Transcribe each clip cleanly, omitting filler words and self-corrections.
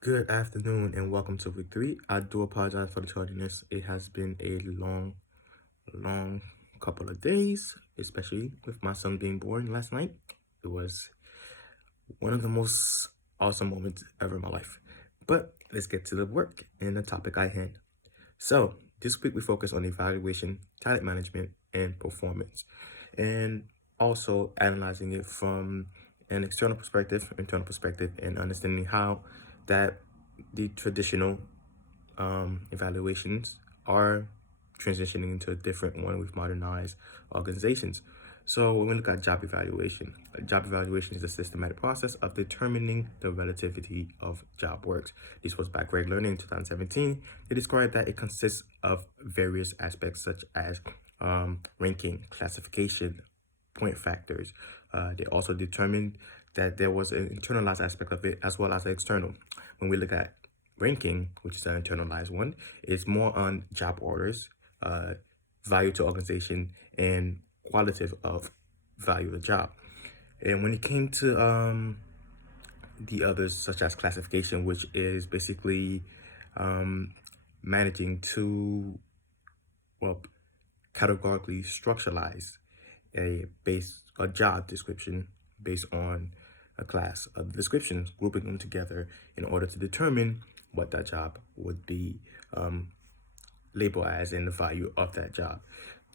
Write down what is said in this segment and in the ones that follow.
Good afternoon and welcome to week 3. I do apologize for the tardiness. It has been a long couple of days, especially with my son being born last night. It was one of the most awesome moments ever in my life. But let's get to the work and the topic I hand. So, this week we focus on evaluation, talent management, and performance, and also analyzing it from an external perspective, internal perspective, and understanding how that the traditional evaluations are transitioning into a different one with modernized organizations. So when we look at job evaluation is a systematic process of determining the relativity of job works. This was by Greg Learning in 2017. They described that it consists of various aspects such as ranking, classification, point factors. They also determined that there was an internalized aspect of it as well as an external. When we look at ranking, which is an internalized one, is more on job orders, uh, value to organization, and qualitative of value of the job. And when it came to the others, such as classification, which is basically um, managing to, well, categorically structuralize a job description based on a class of descriptions, grouping them together in order to determine what that job would be labeled as and the value of that job.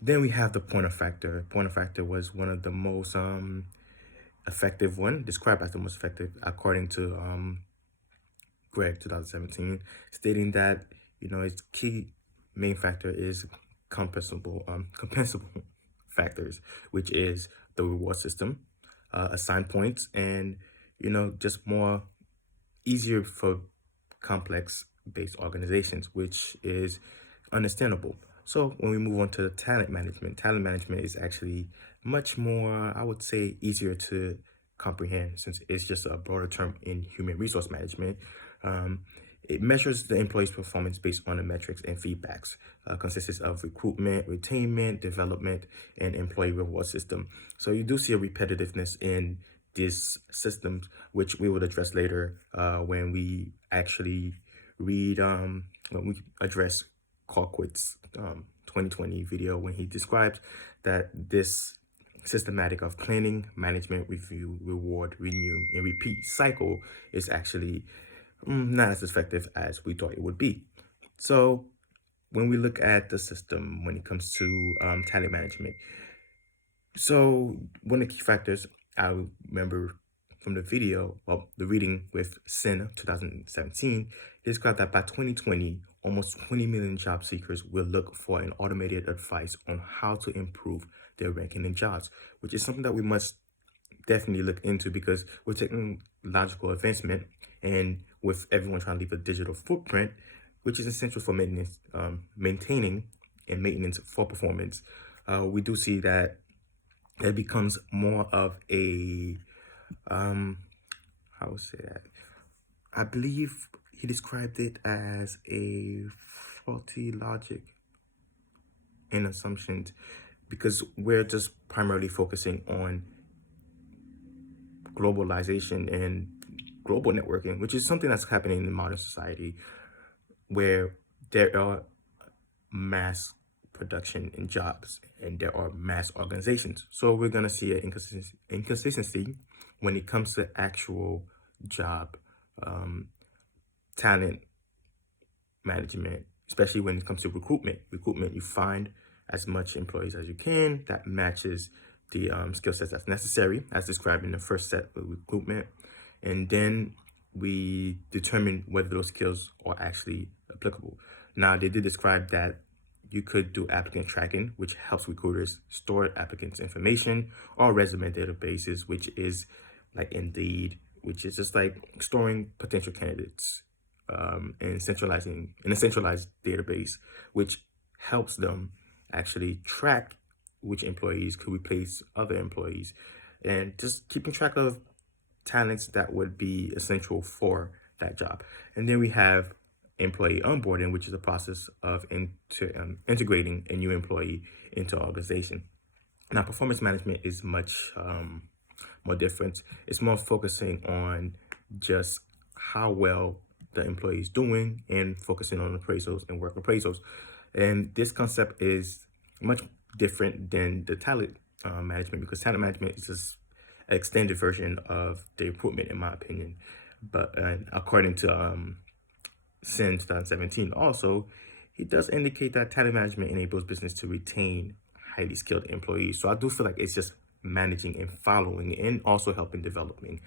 Then we have the pointer factor. Pointer factor was one of the most effective one, described as the most effective according to Greg 2017, stating that its key main factor is compensable factors, which is the reward system, assign points, and just more easier for complex based organizations, which is understandable. So when we move on to talent management is actually much more, I would say, easier to comprehend since it's just a broader term in human resource management. Um, it measures the employee's performance based on the metrics and feedbacks. Consists of recruitment, retainment, development, and employee reward system. So you do see a repetitiveness in this system, which we would address later when we actually read when we address Colquitt's 2020 video when he describes that this systematic of planning, management, review, reward, renew, and repeat cycle is actually not as effective as we thought it would be. So when we look at the system when it comes to talent management, so one of the key factors I remember from the video, well, the reading with Sin 2017, described that by 2020, almost 20 million job seekers will look for an automated advice on how to improve their ranking in jobs, which is something that we must definitely look into because with technological advancement and with everyone trying to leave a digital footprint, which is essential for maintenance, maintaining and maintenance for performance, we do see that it becomes more of a how would say that? I believe he described it as a faulty logic and assumptions because we're just primarily focusing on globalization and global networking, which is something that's happening in modern society where there are mass production in jobs and there are mass organizations. So we're going to see an inconsistency when it comes to actual job talent management, especially when it comes to recruitment. Recruitment, you find as much employees as you can that matches the skill sets that's necessary, as described in the first set of recruitment. And then we determine whether those skills are actually applicable. Now, they did describe that you could do applicant tracking, which helps recruiters store applicants' information, or resume databases, which is like Indeed, which is just like storing potential candidates and centralizing in a centralized database, which helps them actually track which employees could replace other employees and just keeping track of talents that would be essential for that job. And then we have employee onboarding, which is a process of integrating a new employee into our organization. Now, performance management is much more different. It's more focusing on just how well the employee is doing and focusing on appraisals and work appraisals. And this concept is much different than the talent management, because talent management is just an extended version of the recruitment, in my opinion. But according to Sin 2017, also, he does indicate that talent management enables business to retain highly skilled employees. So I do feel like it's just managing and following and also helping developing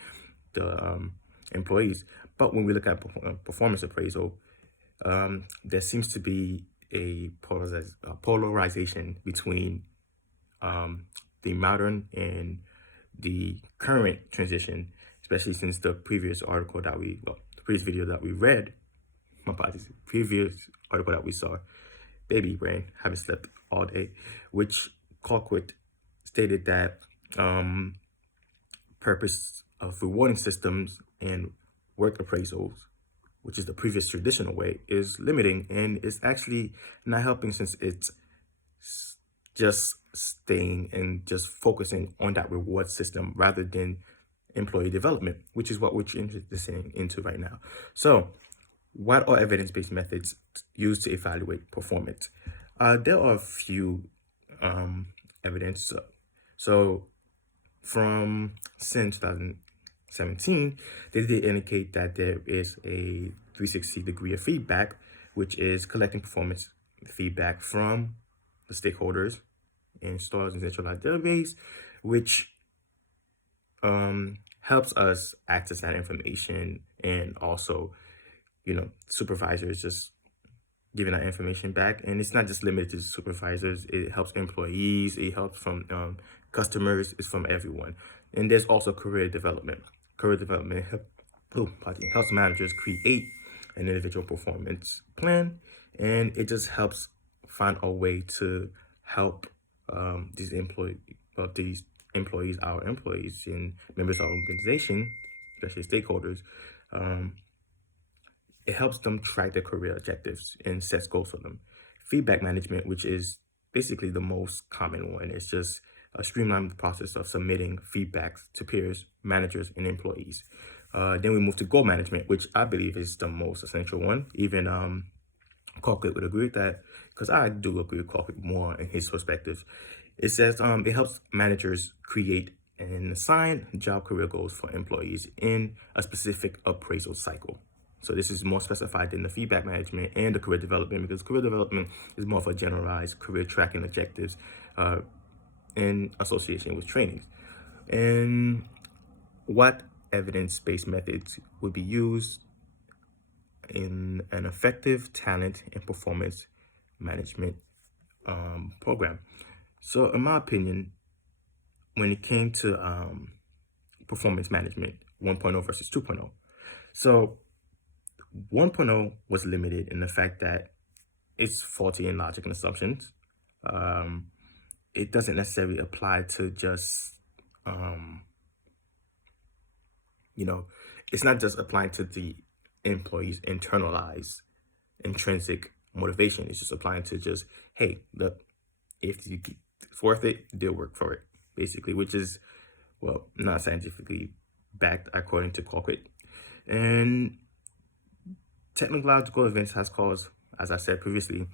the employees. But when we look at performance appraisal, there seems to be a polarization between the modern and the current transition, especially since the previous article that the previous video that we read, my apologies, previous article that we saw, baby brain, haven't slept all day, which Colquitt stated that purpose of rewarding systems and work appraisals, which is the previous traditional way, is limiting and is actually not helping, since it's just staying and just focusing on that reward system rather than employee development, which is what we're transitioning into right now. So what are evidence-based methods used to evaluate performance? There are a few evidence. So from since 2017, they did indicate that there is a 360 degree of feedback, which is collecting performance feedback from the stakeholders in stores and centralized database, which helps us access that information, and also, supervisors just giving that information back. And it's not just limited to supervisors, it helps employees, it helps from customers, it's from everyone. And there's also career development. Helps managers create an individual performance plan, and it just helps find a way to help these employees, our employees and members of our organization, especially stakeholders. It helps them track their career objectives and sets goals for them. Feedback management, which is basically the most common one, is just a streamlined process of submitting feedbacks to peers, managers, and employees. Then we move to goal management, which I believe is the most essential one. Even Colquitt would agree with that, because I do agree with Colquitt more in his perspective. It says it helps managers create and assign job career goals for employees in a specific appraisal cycle. So this is more specified than the feedback management and the career development, because career development is more of a generalized career tracking objectives in association with trainings. And what evidence-based methods would be used in an effective talent and performance management program? So in my opinion, when it came to performance management 1.0 versus 2.0, so 1.0 was limited in the fact that it's faulty in logic and assumptions. It doesn't necessarily apply to just, it's not just applying to the employee's internalized intrinsic motivation. It's just applying to just, hey, look, if it's worth it, they'll work for it, basically, which is, well, not scientifically backed according to Colquitt. And technological events has caused, as I said previously,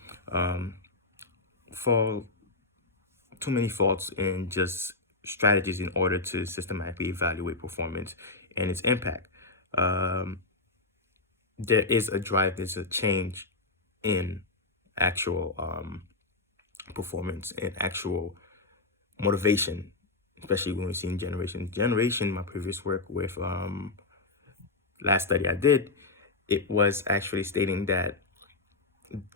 for too many faults in just strategies in order to systematically evaluate performance and its impact. There is a drive, there's a change in actual performance and actual motivation, especially when we see in generation. My previous work with last study I did, it was actually stating that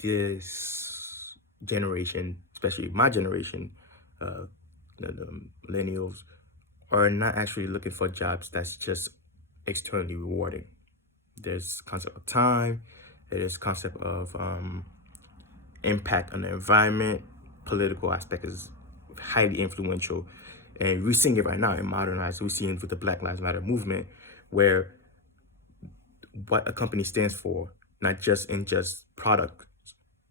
this generation, especially my generation, the millennials, are not actually looking for jobs that's just externally rewarding. There's concept of time, there's concept of impact on the environment. Political aspect is highly influential, and we're seeing it right now in modernized. We're seeing it with the Black Lives Matter movement, where what a company stands for, not just in just product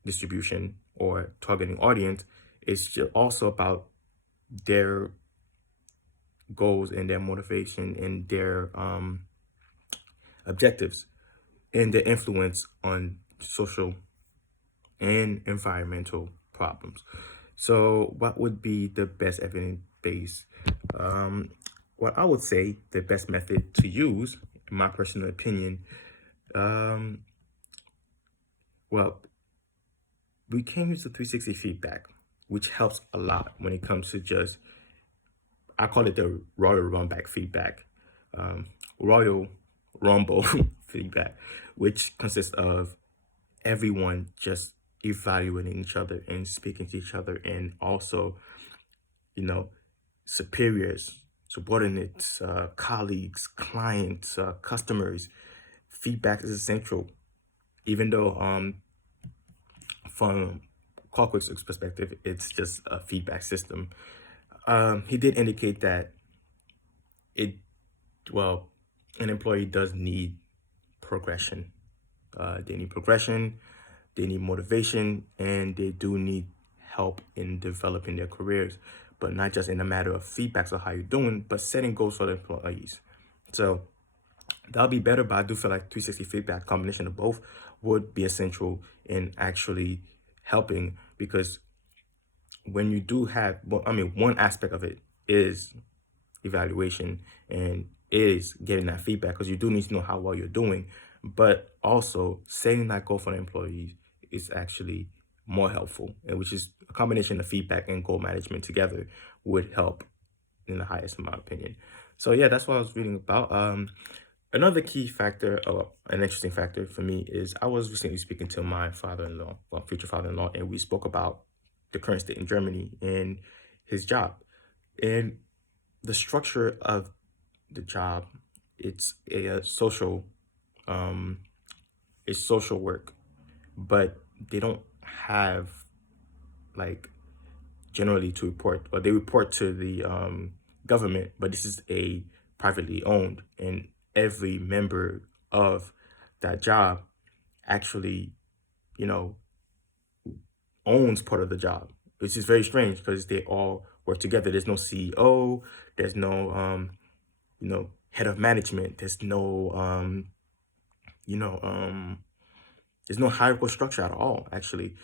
distribution or targeting audience, it's also about their goals and their motivation and their objectives. and their influence on social and environmental problems. So, what would be the best evidence base? Um, well, I would say the best method to use, in my personal opinion, um, well, we can use the 360 feedback, which helps a lot when it comes to just, I call it the Royal Rumback feedback, Royal Rumble feedback, which consists of everyone just evaluating each other and speaking to each other, and also, you know, superiors, subordinates, colleagues, clients, customers. Feedback is essential, even though from Clockwork's perspective, it's just a feedback system. He did indicate that it, well, an employee does need progression. They need progression, they need motivation, and they do need help in developing their careers, but not just in a matter of feedbacks of how you're doing, but setting goals for the employees. So that'll be better, but I do feel like 360 feedback, combination of both, would be essential in actually helping, because when you do have, well, I mean, one aspect of it is evaluation and is getting that feedback, because you do need to know how well you're doing, but also setting that goal for the employees is actually more helpful, and which is a combination of feedback and goal management together would help in the highest, in my opinion. So yeah, that's what I was reading about. Another key factor, or an interesting factor for me, is I was recently speaking to my father-in-law, well, future father-in-law, and we spoke about the current state in Germany and his job. And the structure of the job, it's a social, um, it's social work, but they don't have, like, generally to report, or they report to the government, but this is a privately owned, and every member of that job actually, you know, owns part of the job, which is very strange because they all work together. There's no CEO, there's no head of management, there's no you know there's no hierarchical structure at all, actually.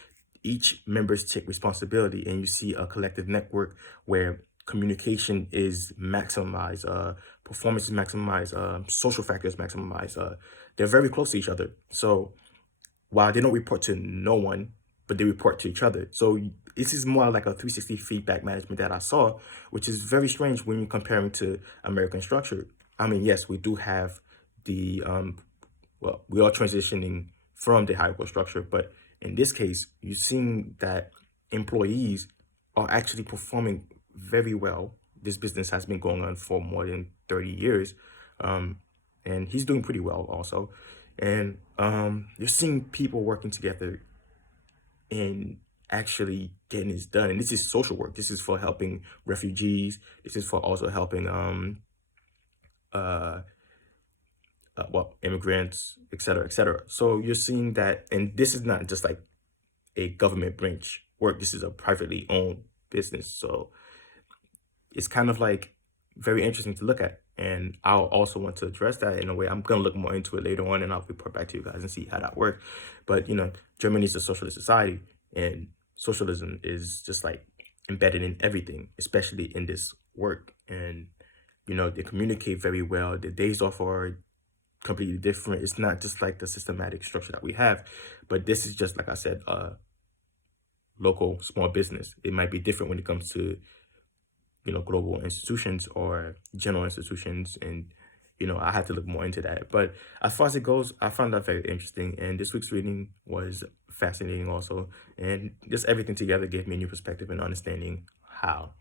Each members take responsibility, and you see a collective network where communication is maximized, performance is maximized, social factors maximized. They're very close to each other. So while they don't report to no one, but they report to each other. So this is more like a 360 feedback management that I saw, which is very strange when you're comparing to American structure. I mean, yes, we do have the well, we are transitioning from the hierarchical structure, but in this case, you're seeing that employees are actually performing very well. This business has been going on for more than 30 years. Um, and he's doing pretty well also. And you're seeing people working together and actually getting this done. And this is social work. This is for helping refugees. This is for also helping uh, well, immigrants, et cetera, et cetera. So you're seeing that, and this is not just like a government branch work. This is a privately owned business. So it's kind of like very interesting to look at. And I'll also want to address that in a way. I'm going to look more into it later on, and I'll report back to you guys and see how that works. But, Germany is a socialist society, and socialism is just like embedded in everything, especially in this work. And, they communicate very well. The days off are completely different. It's not just like the systematic structure that we have, but this is just, like I said, local small business. It might be different when it comes to global institutions or general institutions, and I had to look more into that. But as far as it goes, I found that very interesting, and this week's reading was fascinating also, and just everything together gave me a new perspective and understanding how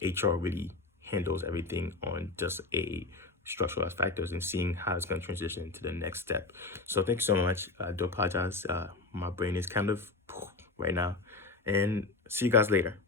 HR really handles everything on just a structural factors, and seeing how it's going to transition to the next step. So thank you so much. I do apologize. My brain is kind of right now, and see you guys later.